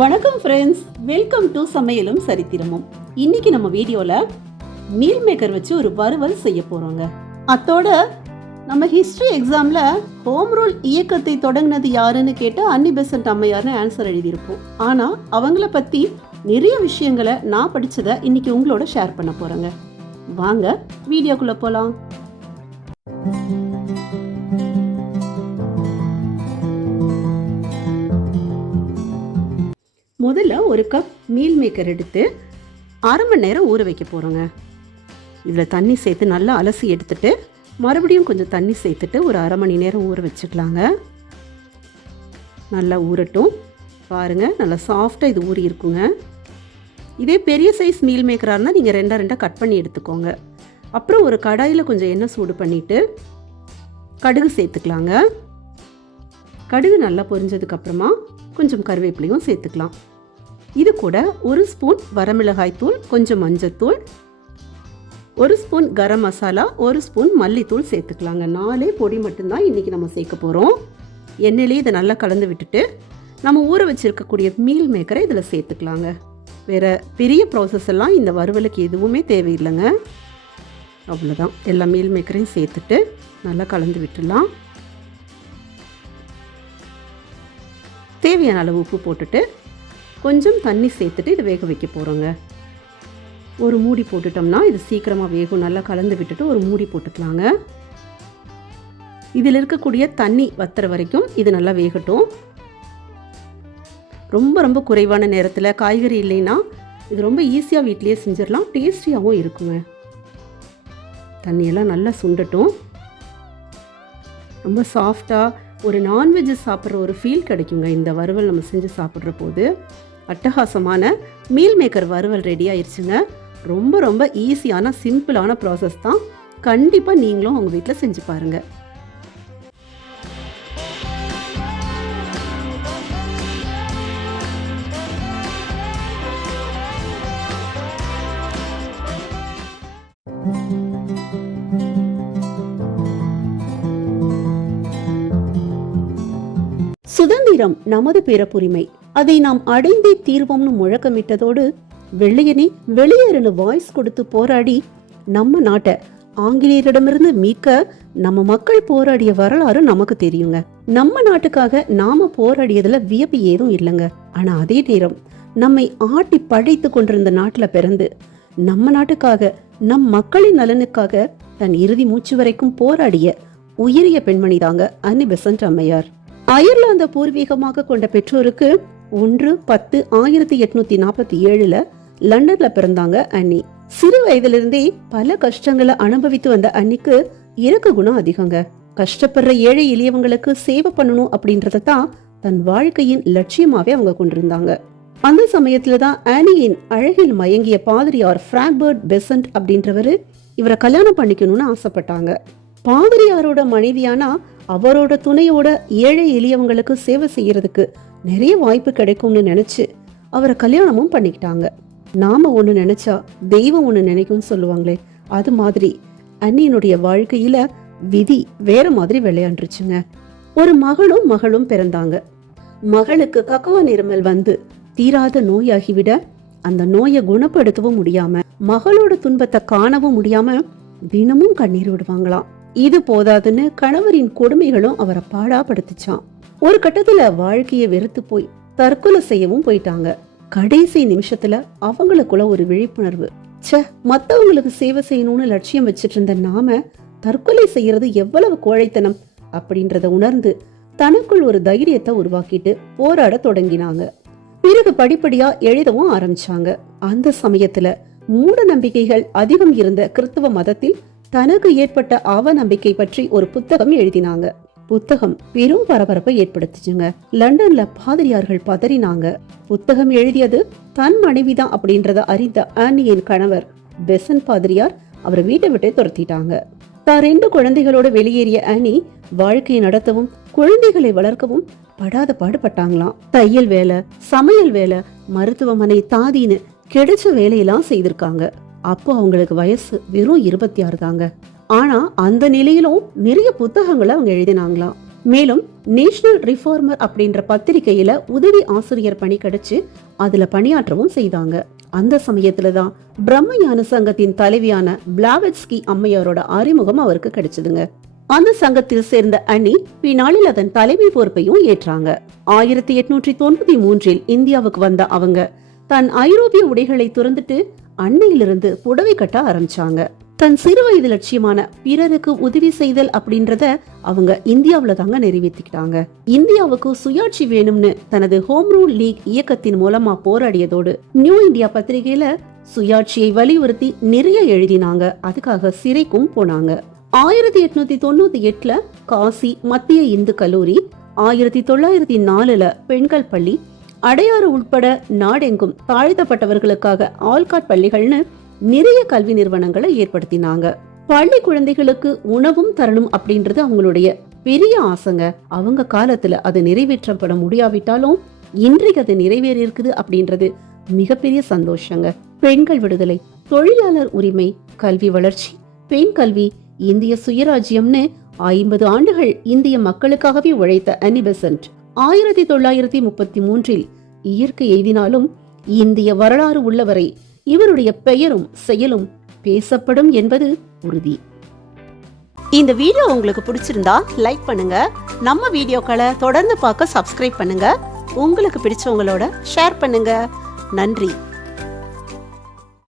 வணக்கம் friends, welcome to சமையலும் சரித்திரமும். இன்னைக்கு நம்ம வீடியோல மீல் மேக்கர் வச்சு ஒரு வறுவல் செய்ய போறோங்க. அத்தோட நம்ம ஹிஸ்டரி எக்ஸாம்ல ஹோம் ரூல் இயக்கத்தை தொடங்கினது யாருன்னு கேட்டு அன்னி பெசன்ட் அம்மையார்னு ஆன்சர் எழுதியிருப்போம். ஆனா அவங்கள பத்தி நிறைய விஷயங்களை நான் படிச்சதை இன்னைக்கு உங்களோட ஷேர் பண்ண போறேங்க. வாங்க வீடியோக்குள்ள போலாம். முதல்ல ஒரு கப் மீல் மேக்கர் எடுத்து அரை மணி நேரம் ஊற வைக்க போகிறோங்க. இதில் தண்ணி சேர்த்து நல்லா அலசி எடுத்துட்டு மறுபடியும் கொஞ்சம் தண்ணி சேர்த்துட்டு ஒரு அரை மணி நேரம் ஊற வச்சுக்கலாங்க. நல்லா ஊறட்டும். பாருங்கள், நல்லா சாஃப்டாக இது ஊறி இருக்குங்க. இதே பெரிய சைஸ் மீல் மேக்கராக இருந்தால் நீங்கள் ரெண்டாக கட் பண்ணி எடுத்துக்கோங்க. அப்புறம் ஒரு கடாயில் கொஞ்சம் எண்ணெய் சூடு பண்ணிவிட்டு கடுகு சேர்த்துக்கலாங்க. கடுகு நல்லா பொரிஞ்சதுக்கப்புறமா கொஞ்சம் கருவேப்பிலையும் சேர்த்துக்கலாம். இது கூட ஒரு ஸ்பூன் வரமிளகாய் தூள், கொஞ்சம் மஞ்சத்தூள், ஒரு ஸ்பூன் கரம் மசாலா, ஒரு ஸ்பூன் மல்லித்தூள் சேர்த்துக்கலாங்க. 4 பொடி மட்டும்தான் இன்றைக்கி நம்ம சேர்க்க போகிறோம். எண்ணெயிலே இதை நல்லா கலந்து விட்டுட்டு நம்ம ஊற வச்சுருக்கக்கூடிய மீல் மேக்கரை இதில் சேர்த்துக்கலாங்க. வேறு பெரிய ப்ராசஸ் எல்லாம் இந்த வறுவலுக்கு எதுவுமே தேவையில்லைங்க. அவ்வளோதான். எல்லா மீல் மேக்கரையும் சேர்த்துட்டு நல்லா கலந்து விட்டுடலாம். தேவையான அளவு உப்பு போட்டுட்டு கொஞ்சம் தண்ணி சேர்த்துட்டு இதை வேக வைக்க போகிறோங்க. ஒரு மூடி போட்டுட்டோம்னா இது சீக்கிரமாக வேகும். நல்லா கலந்து விட்டுட்டு ஒரு மூடி போட்டுக்கலாங்க. இதில் இருக்கக்கூடிய தண்ணி வத்துற வரைக்கும் இது நல்லா வேகட்டும். ரொம்ப குறைவான நேரத்தில், காய்கறி இல்லைன்னா இது ரொம்ப ஈஸியாக வீட்டிலேயே செஞ்சிடலாம். டேஸ்டியாகவும் இருக்குங்க. தண்ணியெல்லாம் நல்லா சுண்டட்டும். ரொம்ப சாஃப்டாக ஒரு நான்வெஜ் சாப்பிட்ற ஒரு ஃபீல் கிடைக்குங்க இந்த வறுவல் நம்ம செஞ்சு சாப்பிட்ற போது. அட்டகாசமான மீல் மேக்கர் வறுவல் ரெடி ஆயிடுச்சுங்க. ரொம்ப ஈஸியான சிம்பிளான ப்ராசஸ் தான். கண்டிப்பாக நீங்களும் உங்கள் வீட்டில் செஞ்சு பாருங்கள். சுதந்திரம் நமது பிறப்புரிமை, அதை நாம் அடைந்தே தீர்வோம்னு முழக்கமிட்டதோடு வெள்ளையனே வெளியேறுன்னு வாய்ஸ் கொடுத்து போராடி நம்ம நாட்டை ஆங்கிலேயரிடமிருந்து மீட்க நம்ம மக்கள் போராடிய வரலாறு நமக்கு தெரியுங்க. நம்ம நாட்டுக்காக நாம போராடியதுல வியப்பு ஏதும் இல்லைங்க. ஆனா அதே நேரம் நம்மை ஆட்டி படைத்து கொண்டிருந்த நாட்டுல பிறந்து நம்ம நாட்டுக்காக, நம் மக்களின் நலனுக்காக தன் இறுதி மூச்சு வரைக்கும் போராடிய உயரிய பெண்மணி தாங்க அன்னி பெசன்ட் அம்மையார். அயர்லாந்த பூர்வீகமாக கொண்ட பெற்றோருக்கு 1/10/1847 லண்டன்ல பிறந்தாங்க அன்னி. சிறு வயதிலிருந்தே பல கஷ்டங்களை அனுபவித்து வந்த அன்னிக்கு இரக்க குணம் அதிகங்க. கஷ்டப்படுற ஏழை எளியவங்களுக்கு சேவை பண்ணணும் அப்படின்றத தான் தன் வாழ்க்கையின் லட்சியமாவே அவங்க கொண்டிருந்தாங்க. அந்த சமயத்துலதான் ஆனியின் அழகில் மயங்கிய பாதிரியார் பிராங்க்பர்ட் பெசன்ட் அப்படின்றவரு இவரை கல்யாணம் பண்ணிக்கணும்னு ஆசைப்பட்டாங்க. பாதிரியாரோட மனைவியானா அவரோட துணையோட ஏழை எளியவங்களுக்கு சேவை செய்யறதுக்கு நிறைய வாய்ப்பு கிடைக்கும்னு நினைச்சு அவரை கல்யாணமும் பண்ணிக்கிட்டாங்க. நாம ஒண்ணு நினைச்சா தெய்வம் ஒண்ணு நினைக்கும்னு சொல்லுவாங்களே, அது மாதிரி அன்னியினுடைய வாழ்க்கையில விதி வேற மாதிரி விளையாண்டுருச்சுங்க. ஒரு மகளும் பிறந்தாங்க. மகளுக்கு கக்குவ இருமல் வந்து தீராத நோயாகிவிட அந்த நோயை குணப்படுத்தவும் முடியாம, மகளோட துன்பத்தை காணவும் முடியாம தினமும் கண்ணீர் விடுவாங்களாம். இது போதாதுன்னு கணவரின் கொடுமைகளும் அவரை பாடாப்படுத்துச்சான். ஒரு கட்டத்துல வாழ்க்கையை வெறுத்து போய் தற்கொலை செய்யவும் போயிட்டாங்க. கடைசி நிமிஷத்துல அவங்களுக்குள்ள ஒரு விழிப்புணர்வு, மத்தவங்களுக்கு சேவை செய்யணும்னு லட்சியம் வச்சிட்டு இருந்த நாம தற்கொலை செய்யறது எவ்வளவு கோழைத்தனம் அப்படின்றத உணர்ந்து தனக்குள் ஒரு தைரியத்தை உருவாக்கிட்டு போராட தொடங்கினாங்க. பிறகு படிப்படியா எழுதவும் ஆரம்பிச்சாங்க. அந்த சமயத்துல மூட நம்பிக்கைகள் அதிகம் இருந்த கிறிஸ்தவ மதத்தில் தனக்கு ஏற்பட்ட அவநம்பிக்கை பற்றி ஒரு புத்தகம் எழுதினாங்க. புத்தகம் பெரும் பரபரப்பை ஏற்படுத்துச்சுங்க. லண்டன்ல பாதிரியார்கள் பதறினாங்க. புத்தகம் எழுதியது தன் மனைவிதான் அப்படின்றத அறிந்த ஆனியின் கணவர் பெசன்ட் பாதிரியார் அவரை வீட்டை விட்டு துரத்திட்டாங்க. தான் 2 குழந்தைகளோட வெளியேறிய ஆனி வாழ்க்கையை நடத்தவும் குழந்தைகளை வளர்க்கவும் படாத பாடுபட்டாங்களாம். தையல் வேலை, சமையல் வேலை, மருத்துவமனை தாதின்னு கிடைச்ச வேலையெல்லாம் செய்திருக்காங்க. அப்போ அவங்களுக்கு வயசு வெறும் 26 தாங்க. ஆனா அந்த நிலையிலும் நிறைய புத்தகங்களை அவங்க எழுதினாங்களாம். மேலும் நேஷனல் ரிஃபார்மர் அப்படின்ற பத்திரிகையில உதவி ஆசிரியர் பணி கிடைச்சு அதுல பணியாற்றவும் செய்தாங்க. அந்த சமயத்துலதான் பிரம்மஞான சங்கத்தின் தலைவியான பிளாவெட்ஸ்கி அம்மையாரோட அறிமுகம் அவருக்கு கிடைச்சதுங்க. அந்த சங்கத்தில் சேர்ந்த அன்னி பின்னாளில் அதன் தலைமை பொறுப்பையும் ஏற்றாங்க. 1893 இந்தியாவுக்கு வந்த அவங்க தன் ஐரோப்பிய உடைகளை துறந்துட்டு அன்னையிலிருந்து புடவை கட்ட ஆரம்பிச்சாங்க. தன் சிறு வயது லட்சியமான பிறருக்கு உதவி செய்தல் அப்படின்றத அவங்க இந்தியாவில தாங்க நிறைவேற்றிக்கிட்டாங்க. இந்தியாவுக்கு சுயாட்சி வேணும்னு தனது ஹோம் ரூல் லீக் இயக்கத்தின் மூலமா போராடியதோடு நியூ இந்தியா பத்திரிகையில சுயாட்சியை வலியுறுத்தி நிறைய எழுதினாங்க. அதுக்காக சிறைக்கும் போனாங்க. 1898 காசி மத்திய இந்து கல்லூரி, 1904 பெண்கள் பள்ளி, அடையாறு உட்பட நாடெங்கும் தாழ்த்தப்பட்டவர்களுக்காக ஆல்காட் பள்ளிகள்னு நிறைய கல்வி நிறுவனங்களை ஏற்படுத்தினாங்க. பள்ளி குழந்தைகளுக்கு உணவும் தரணும் அப்படின்றது அவங்களுடைய பெரிய ஆசைங்க. அவங்க காலத்துல அது நிறைவேற்றப்பட முடியாவிட்டாலும் இன்றைக்கு அது நிறைவேறி இருக்குது அப்படின்றது மிகப்பெரிய சந்தோஷங்க. பெண்கள் விடுதலை, தொழிலாளர் உரிமை, கல்வி வளர்ச்சி, பெண் கல்வி, இந்திய சுயராஜ்யம்னு 50 ஆண்டுகள் இந்திய மக்களுக்காகவே உழைத்த அன்னி பெசன்ட் 1933 இயற்கை எய்தினாலும் இந்திய வரலாறு உள்ளவரை இவருடைய பெயரும் செயலும் பேசப்படும் என்பது உறுதி. இந்த வீடியோ உங்களுக்கு பிடிச்சிருந்தா லைக் பண்ணுங்க. நம்ம வீடியோக்களை தொடர்ந்து பார்க்க சப்ஸ்கிரைப் பண்ணுங்க. உங்களுக்கு பிடிச்சவங்களோட ஷேர் பண்ணுங்க. நன்றி.